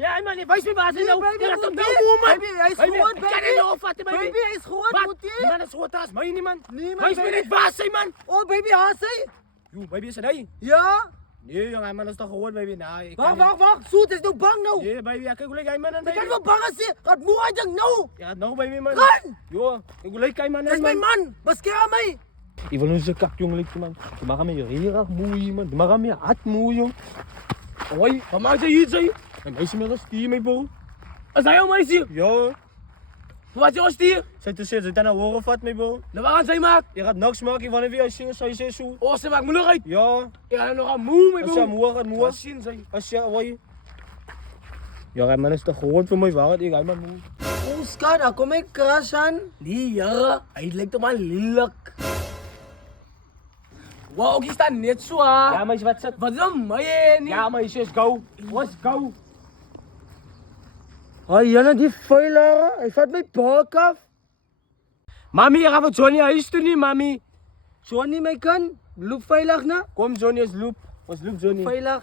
Ja man, je wys my waar is nou. baby, Jy het moet nou nie. moe man. Baby, hy is Baby, groot, ek kan baby. nie nou opvat baby. Baby, hy is groot, Wat? moet jy? Die man is groot as my nie man. Nee, man, Wys my baby. net waar sy man. Oh, baby, haas hy? Jo, baby is hy. Ja? Nee, jong, hy man is toch gewoon baby. Nee, ek Wacht, kan wacht, wacht. Soet, is nou bang nou. nie. Nee, baby, ek gelyk hy man aan Jy kan baby. wel bang as jy. Gaat moe uit ding nou. Ja, nou baby man. Run! Jo, ek gelyk hy man Dis my man. Beskerm my. Ik wil nu zo kak jong lik man. Je mag hem heel erg moe man. Je mag hem hard moe jong. Hoi, wat maakt hij hier zei? Een meisje met een stier mee bro. Is hij jouw meisje? Ja. Wat is jouw stier? Zij te zeggen, ze dan horen vat mee bro. Nou waar gaan zij maken? Je gaat niks maken van wie hij zegt, zij zegt zo. Oh, ze maakt moeilijkheid? Ja. Je gaat er nog aan moe mee bro. Als je moe gaat moe. Als zien zij. Als je hoi. Ja, hij man is toch gewoon voor mij waar ik hij man moe. Oh, skat, ako may crush aan. Nee, ja. Hij lijkt toch maar lelijk. Wow, die staan net zo ah. Ja, maar wat zit? Wat is dan mij niet? Ja, maar je zegt go. Let's go. Ay, yan aan die vuilaar. Hy vat my bak af. Mami, je gaat van Johnny huis toe nie, mami. Johnny, my kan. Loop veilig na. Kom Johnny, is loop. Ons loop Johnny. Veilig.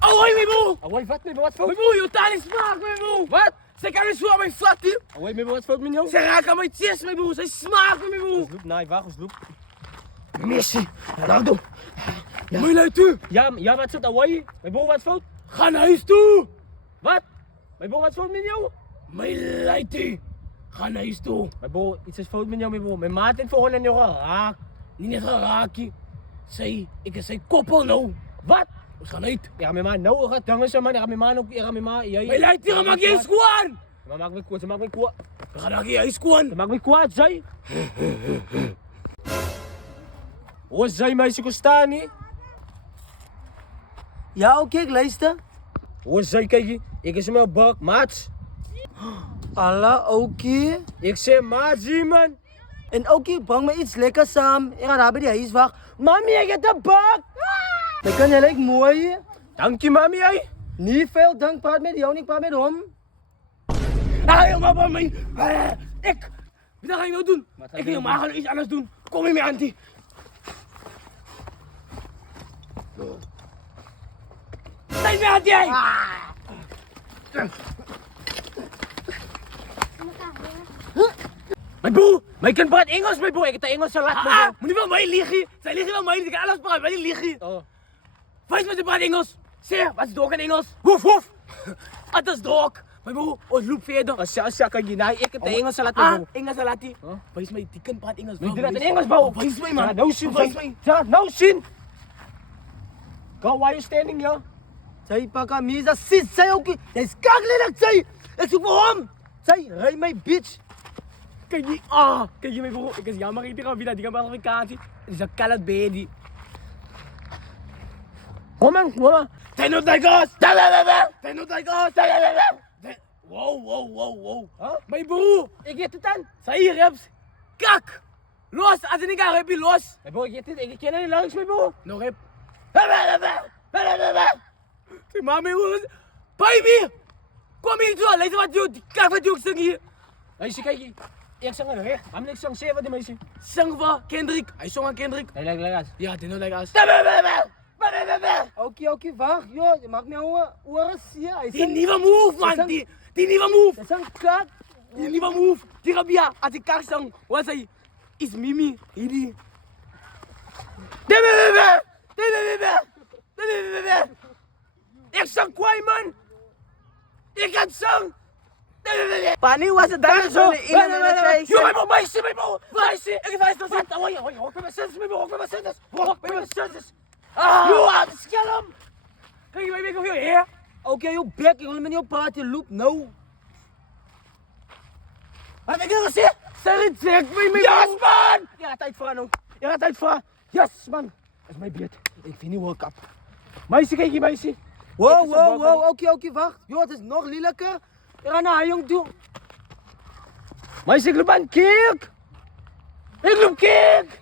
Oh, hoi, my bro. Oh, hoi, wat, my bro, wat fout? My bro, je taal is smaak, my bro. Wat? Zij kan niet zo aan mijn vat, hier. Oh, hoi, my bro, wat fout met jou? Zij raakt aan mijn chest, my bro. Zij smaakt, my bro. Ons loop, nee, wacht, ons loop. Messi, Ronaldo. Ja. Moet je lui toe? Ja, wat zit er, hoi? My bro, wat fout? Ga naar huis toe. Wat? My bro, wat fout met jou? Mijn luitie. Ga naar huis toe. My bro, iets is fout met jou, my bro. Mijn maat heeft volgende aan jou geraakt. Niet net geraakt, ik is zijn koppel nou. Wat? We gaan uit. Ja, mijn man, nou gaat dangen ze man. Ja, mijn man ook. Ja, mijn man. Ja, mijn luitie, ga maar geen squan. Maar maak me kwaad, ze maakt me kwaad. We gaan naar geen squan. Ze maakt me kwaad, zij. Oh, zij meisje kon staan nie. Ja, oké, ek luister. Oh, zij kijk, ik is mijn bak, maat. Alla, oké. Ik zeg maat, zie man. En oké, breng me iets lekkers saam. Ek gaan daar by die huis wag. Mami, ek het 'n bak. My kan jy lyk mooi. Dankie mami, jy. Nie veel dank, praat met jou nie, praat met hom. Ah, maar van mij. Ik. Wat ga ik nou doen? Ik wil maar gaan iets anders doen. Kom hier mee, auntie. Zijn we aan jij? Mijn broer, mijn kind praat Engels, mijn broer. Ik heb de Engelse laat. Moet niet van mij liegen. Zij liggen van mij, ik kan alles praten, maar die liegen. Oh. Wees met de praat Engels. Zeg, wat is dog in Engels? Woef, woef. Het is dog. Mijn broer, ons loop verder. Als je kan je nou, ik heb de Engelse laat. Engelse laat die. Wees mij, die kind praat Engels. Wie doet dat in Engels, bro? Wees mij, man. Nou zien, wees mij. Ja, nou zien. Go, why are you standing here? Sy pak aan mesa, sit sy ook. Jy's kaklelik sy. Ek soek vir hom. Sy ry my bitch. Kijk je mijn broer. Ik is jammer, ik denk dat die kan wel vakantie. Het is een kalat baby. Kom man, kom man. Ten out like us. Ten out like us. Wow. Huh? Mijn broer, ik eet het dan. Zij hier, reps. Kak. Los, als ik niet ga, heb je los. Mijn broer, ik ken niet langs, mijn broer. Nog rep. Zeg maar, mijn broer. Baby. Kom hier toe, lees wat je, kijk wat je zing hier. Meisje, kijk hier. Ik zang er weg. Waarom ik zang 7 die meisje? Zang van Kendrick. Hij zong aan Kendrick. Hij lijkt lekker. Ja, die nou lekker as. Oké, wag. Yo, jy maak my ore seer. Die nieuwe move, man. Die nieuwe move. Dis 'n kak. Die nieuwe move. Die rabia. Als ik kak zang, wat zei is Mimi. Hierdie. Ik zang kwaai, man. Ik kan zang. Pani was het dan zo in en dan Yo, mijn broer, meisje. Ik wijs dat zit. Hoi, hok met mijn senses, mijn broer, hok met mijn senses. Hok met mijn senses. Yo, skel hem. Kijk, je weet nog hier. Oké, jou bek, ek wil met jou praat, jy loop nou. Wat heb ik gezegd? Zeg het, zeg me, mijn Yes, man! Je gaat uitvragen, nou. Je gaat uitvragen. Yes, man. Dat is mijn beurt. Ik vind niet World Cup. Meisje, kijk hier, meisje. Wow, oké, wacht. Yo, het is nog lelijker. Ik ga naar jong toe. Meisje, ik loop aan kerk. Ik loop kerk.